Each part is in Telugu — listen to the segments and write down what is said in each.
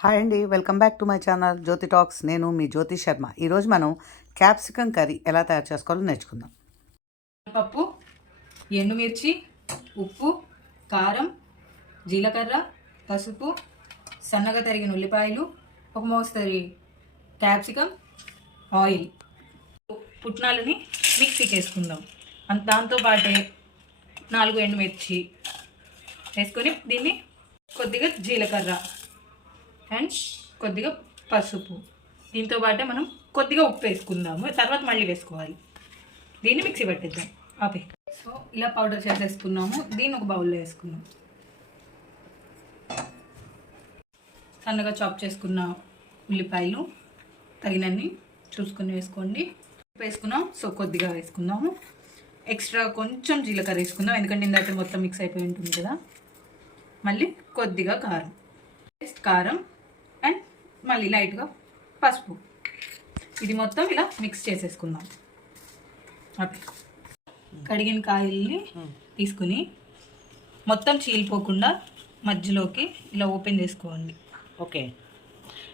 హాయ్ అండి welcome back to my channel Jyothi talks. నేను మీ జ్యోతి శర్మ. ఈరోజు మనం క్యాప్సికమ్ కర్రీ ఎలా తయారు చేసుకోవాలో నేర్చుకుందాం. పప్పు ఎండుమిర్చి ఉప్పు కారం జీలకర్ర పసుపు సన్నగా తరిగిన ఉల్లిపాయలు ఒక మోస్తరి క్యాప్సికమ్ ఆయిల్. పుట్నాలని మిక్సీకి వేసుకుందాం అంత దాంతోపాటే నాలుగు ఎండుమిర్చి వేసుకొని దీన్ని కొద్దిగా జీలకర్ర అండ్ కొద్దిగా పసుపు. దీంతో పాటే మనం కొద్దిగా ఉప్పు వేసుకుందాము. తర్వాత మళ్ళీ వేసుకోవాలి. దీన్ని మిక్సీ పట్టిద్దాం. ఆపే. సో ఇలా పౌడర్ చేసేసుకున్నాము. దీన్ని ఒక బౌల్లో వేసుకుందాం. సన్నగా చాప్ చేసుకున్న ఉల్లిపాయలు తగినన్ని చూసుకొని వేసుకోండి. ఉప్పు వేసుకున్నాం. సో కొద్దిగా వేసుకుందాము. ఎక్స్ట్రా కొంచెం జీలకర్ర వేసుకుందాం. ఎందుకంటే ఇందాక మొత్తం మిక్స్ అయిపోయి ఉంటుంది కదా. మళ్ళీ కొద్దిగా కారం. టేస్ట్ కారం. మళ్ళీ లైట్గా పసుపు. ఇది మొత్తం ఇలా మిక్స్ చేసేసుకుందాం. ఓకే. కడిగిన కాయల్ని తీసుకుని మొత్తం చీలిపోకుండా మధ్యలోకి ఇలా ఓపెన్ చేసుకోండి. ఓకే.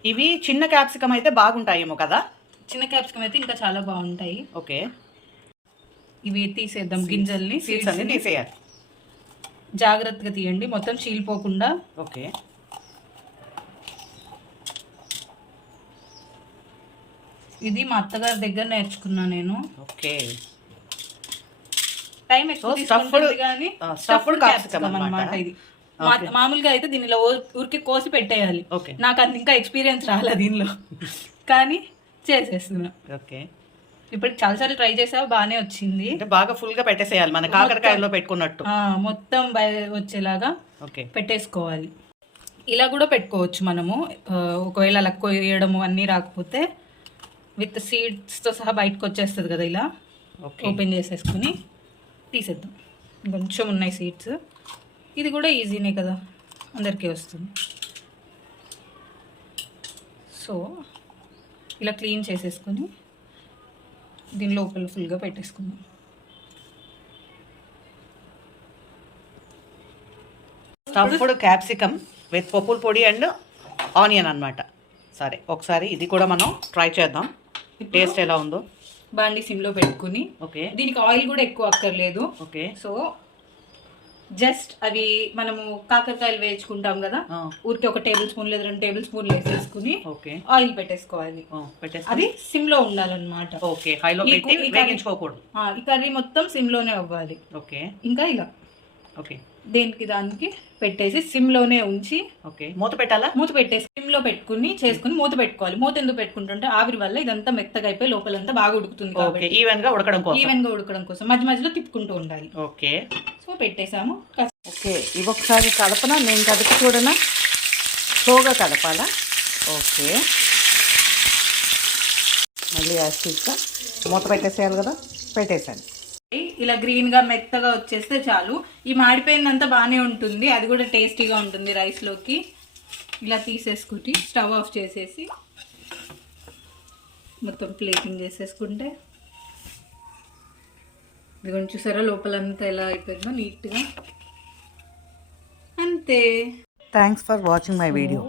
ఇవి చిన్న క్యాప్సికమ్ అయితే బాగుంటాయేమో కదా? చిన్న క్యాప్సికమ్ అయితే ఇంకా చాలా బాగుంటాయి. ఓకే. ఇవి తీసేద్దాం గింజల్ని సీడ్స్ అన్ని తీసేయాలి. జాగ్రత్తగా తీయండి. మొత్తం చీలిపోకుండా ఓకే. ఇది మా అత్తగారి దగ్గర నేర్చుకున్నా నేను. ఓకే. టైం ఎక్కువ తీసుకుంటుంది కానీ ఇది. మామూలుగా అయితే దీని ఇలా ఊ- ఊరికే కోసి పెట్టేయాలి. నాకు అంత ఇంకా ఎక్స్పీరియన్స్ రాలే దీనిలో. కానీ చేసేస్తున్నా. ఓకే. ఇప్పుడు చాలాసార్లు ట్రై చేసావు బాగానే వచ్చింది. బాగా ఫుల్గా పెట్టేసేయాలి మన కాకరకాయలో పెట్టుకున్నట్టు. మొత్తం బయ- వచ్చేలాగా ఓకే. పెట్టేసుకోవాలి. ఇలా కూడా పెట్టుకోవచ్చు మనము. ఒకవేళ అలా కొయ్యడము అన్నీ రాకపోతే విత్ సీడ్స్తో సహా బయటకు వచ్చేస్తుంది కదా ఇలా. ఓపెన్ చేసేసుకుని తీసేద్దాం. కొంచెం ఉన్నాయి సీడ్స్. ఇది కూడా ఈజీనే కదా. అందరికీ వస్తుంది. సో ఇలా క్లీన్ చేసేసుకొని దీని లోపల ఫుల్గా పెట్టేసుకుందాం. స్టఫ్డ్ క్యాప్సికమ్ విత్ పప్పుల పొడి అండ్ ఆనియన్ అన్నమాట. సరే ఒకసారి ఇది కూడా మనం ట్రై చేద్దాం. టేస్ట్ ఎలా ఉందో? బాండి సిమ్లో పెట్టుకుని. ఓకే. దీనికి ఆయిల్ కూడా ఎక్కువ అక్కర్లేదు. ఓకే. సో జస్ట్ అవి మనము కాకరకాయలు వేయించుకుంటాం కదా ఊరికి ఒక టేబుల్ స్పూన్ లేదా రెండు టేబుల్ స్పూన్లు వేసేసుకుని ఓకే. ఆయిల్ పెట్టేసుకోవాలి. అది సిమ్లో ఉండాలన్నమాట. ఓకే. హైలో పెట్టి వేగించుకోకూడదు. ఈ కర్రీ మొత్తం సిమ్లోనే అవ్వాలి. ఓకే. ఇంకా ఇలా ఓకే. దేనికి దానికి పెట్టేసి సిమ్లోనే ఉంచి ఓకే. మూత పెట్టాలా? మూత పెట్టేసి సిమ్లో పెట్టుకుని చేసుకుని మూత పెట్టుకోవాలి. మూత ఎందుకు పెట్టుకుంటుంటే ఆవిరి వల్ల ఇదంతా మెత్తగా అయిపోయి లోపలంతా బాగా ఉడుకుతుంది కాబట్టి. ఈవెన్గా ఉడకడం కోసం? ఈవెన్గా ఉడకడం కోసం. మధ్య మధ్యలో తిప్పుకుంటూ ఉండాలి. ఓకే. సో పెట్టేసాము ఓకే. ఇవి ఒకసారి కలపనా? నేను కదిపి చూడనా? స్లోగా కలపాలా? ఓకే. మళ్ళీ యాసిడ్గా మూత పెట్టేసేయాలి కదా? పెట్టేసాను ఇలా గ్రీన్గా మెత్తగా వచ్చేస్తే చాలు. ఈ మాడిపోయిందంతా బాగానే ఉంటుంది. అది కూడా టేస్టీగా ఉంటుంది రైస్లోకి. ఇలా తీసేసుకుని స్టవ్ ఆఫ్ చేసేసి మొత్తం ప్లేటింగ్ చేసేసుకుంటే. ఇదిగోండి చూసారా లోపలంతా ఎలా అయిపోయిందో నీట్గా అంతే. Thanks for watching my video